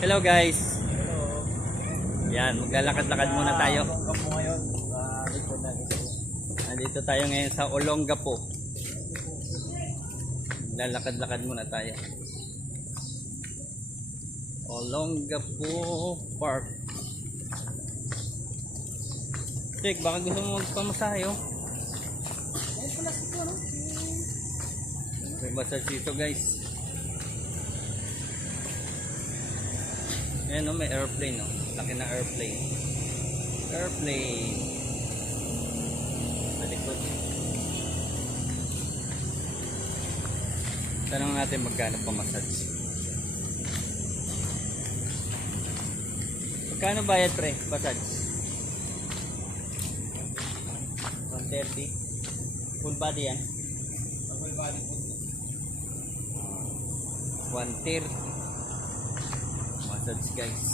Hello guys. Hello. Yan, maglalakad-lakad muna tayo. Olongapo po ngayon. Nandito tayo ngayon sa Olongapo. Maglalakad-lakad muna tayo. Olongapo Park. Check, baka gusto mo magpamasahe oh. May massage dito guys. Ayan o, may airplane o. Laki na airplane. Airplane. Sa likod. Tanong natin magkano pa massage. Magkano bayad pre? Massage? 130. Full body yan? Full body po. 130. Massage guys.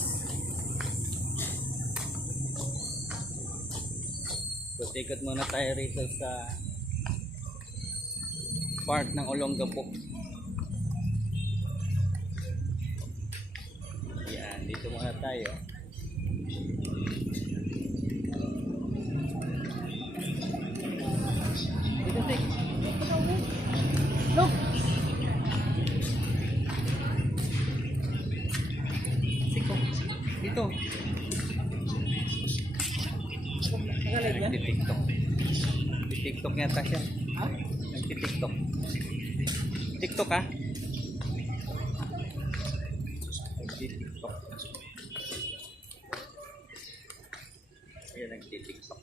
Ikot muna tayo rito sa park ng Olongapo. Yan, dito muna tayo. Dito, Tik. Look! Dito. Nagti-tiktok. Nagti-tiktok yata siya. Ha? Nagti-tiktok. Tiktok ha? Nagti-tiktok. Ayan, nagti-tiktok.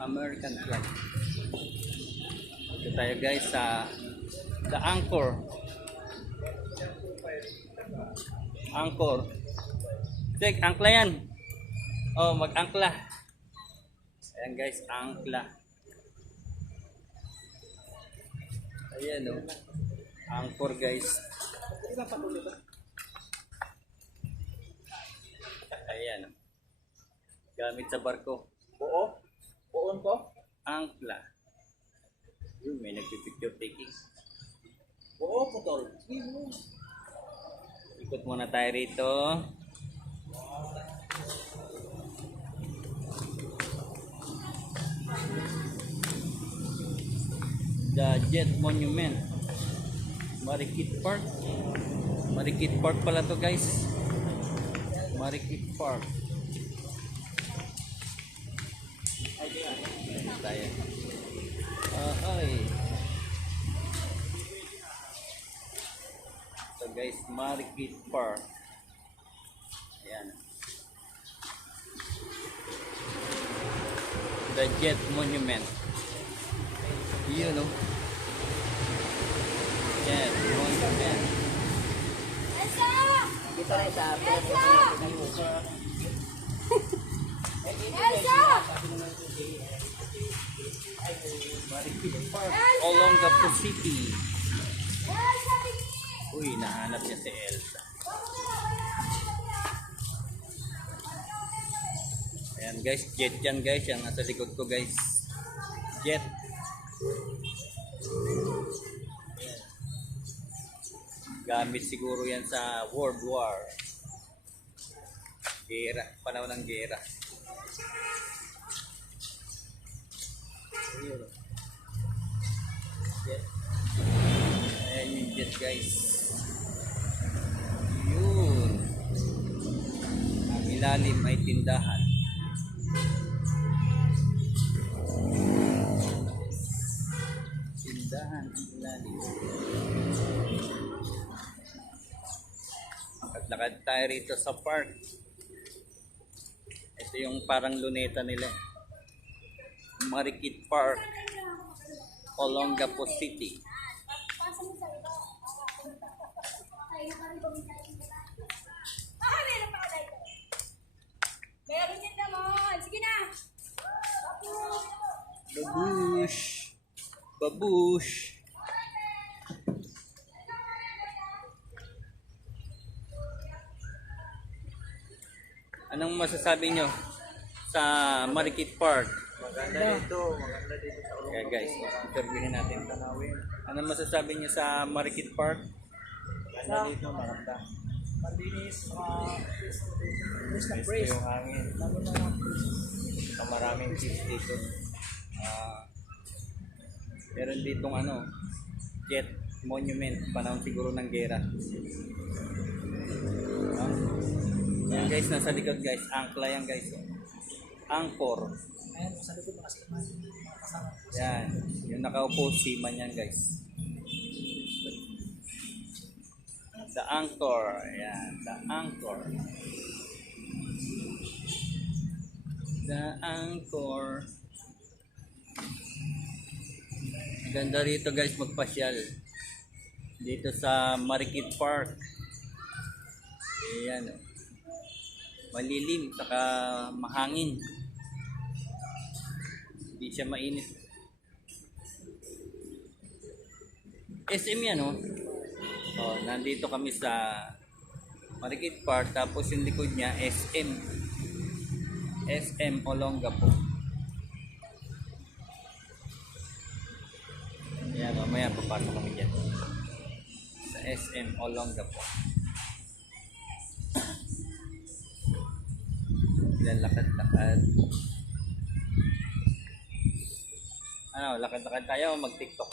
American flag. Ito tayo guys sa The Angkor. Angkor. Check, angkla yan. Oh, mag-angkla. Ayan guys, angkla. Ayan oh. Angkor guys. Ayan oh. Gamit sa barko. Buo? Buon po? Angkla. Yun, may nagpipicture taking. Buo po tol. Ikot muna tayo rito. The Jet Monument. Marikit Park. Marikit Park pala to guys. Marikit Park. Ayan tayo. Ay. So guys, Marikit Park. Ayan. The Jet Monument. Yun o. Jet Monument. Kita rin sa Marikit Park. Olongapo City. Uy, nahanap niya si Elsa. Ayan guys, jet yan guys. Yan nasa likod ko guys. Jet. Ayan. Gamit siguro yan sa World War. Gera. Panahon ng gera. Jet. Ayan yung jet guys. Yun. Ang ilalim ay tindahan. Tindahan ang ilalim. Lakad tayo rito sa park. Ito yung parang luneta nila. Marikit Park. Olongapo City. Babush. Babush. Anong masasabi nyo sa Marikit Park? Maganda dito sa Olongapo. Kaya guys, interviewin natin. Ano masasabi niyo sa Marikit Park? Ganda dito, maganda. Malinis, fresh na Fresh fresh. yung hangin. Lalo na lang. Sa maraming kids dito. Meron ditong jet monument, panahon siguro ng gera. Yan guys, nasa likod guys, angkla yan guys. Angkor. Ayan, sa likod mga kasama. Yan, yung nakaupo seaman yan guys. The Angkor, yan, the Angkor. The Angkor. Ganda rito guys magpasyal. Dito sa Marikit Park. Ayan. Malilim, saka mahangin. Hindi siya mainit. SM yan Oh, nandito kami sa Marikit Park, tapos yung likod niya SM. SM Olongapo. Yan, mamaya papasok kami dyan. Sa SM Olongapo. Yan, lakad-lakad. Lakad-lakad tayo, mag-TikTok.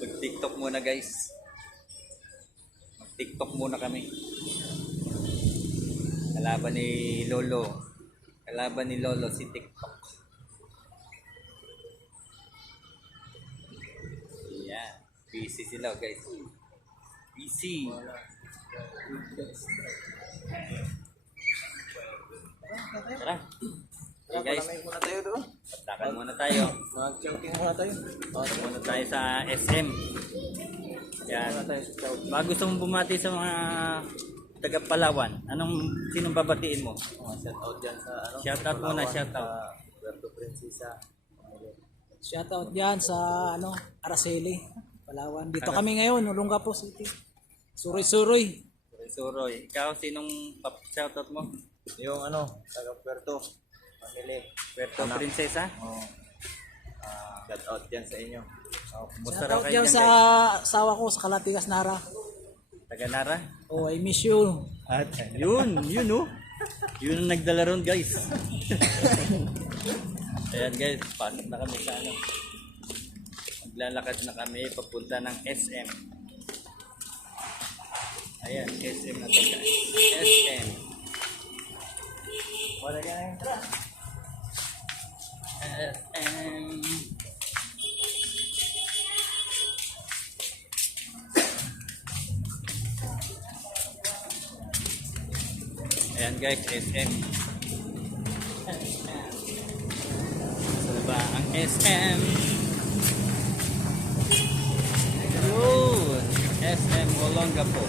Mag-TikTok muna guys. Mag-TikTok muna kami. Kalaban ni Lolo. Kalaban ni Lolo si TikTok. Yan. Busy sila guys. Busy. Tara. Okay guys. Palamig muna tayo doon. Patakan muna tayo. Mag-jogging muna tayo. Muna tayo sa SM. Yan. Muna tayo sa chow. Bago gusto mong bumati sa mga taga Palawan, sinong babatiin mo? Shout out dyan sa Shout out muna, shout out. Puerto Princesa. Shoutout dyan sa Araceli, Palawan. Dito kami ngayon, Olongapo City. Suroy-suroy. Suroy. Ikaw, sinong shout out mo? Yung taga Puerto. Family. Puerto Anak. Princesa? Oh. Shout out dyan sa inyo. Kumusta raw Shoutout kayo dyan dyan sa guys? asawa ko sa Kalatigas, Nara. Taga Nara? Oh, I miss you. At yun Yun ang nagdala ron guys. Ayan guys, pasok na kami sa Maglalakad na kami papunta ng SM. Ayan, SM na to guys. SM. Wala ka na yung SM. Ayan guys, SM. Saan ba ang SM? Yun! SM Olongapo.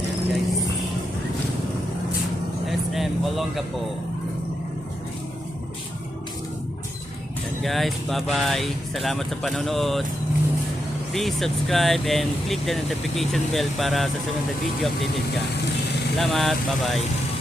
Ayan guys. SM Olongapo. Ayan guys, bye-bye. Salamat sa panonood. Please subscribe and click the notification bell para sa sunod na video updated ka. Salamat, bye-bye.